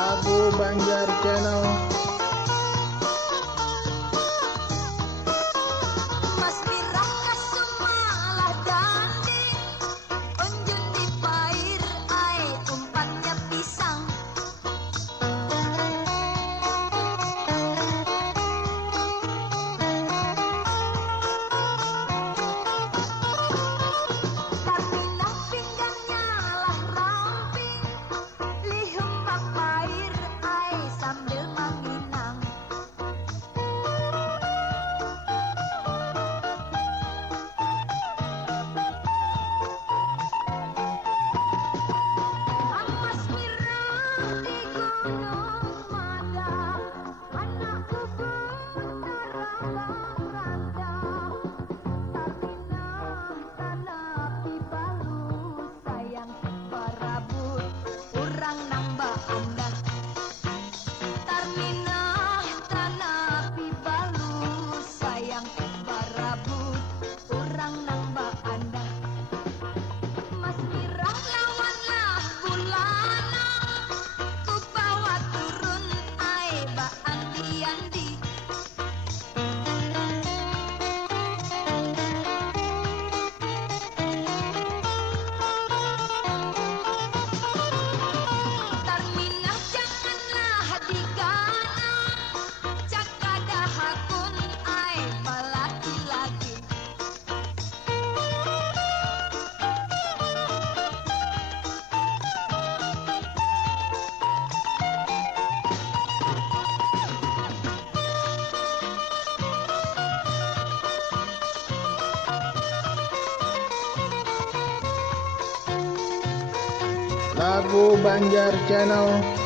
Lagu Banjar Channel. Mas Pirang kasumalah danding, unjun di pair ai umpannya pisang. Karmina pinggannya lah ramping, lihum papair ai sambil manginang. Mas Pirang di Gunung Mada, anakku berabang-randa. Karmina tanah pibalu sayang barabut urang nambah anda. Tarmina tanah pibalu sayang barabut urang nambah anda. Mas Pirang lawanlah bulana, ku bawa turun ai ba andi-andi. Tarmina janganlah digana, cakada hakun ai balaki lagi. Lagu Banjar Channel.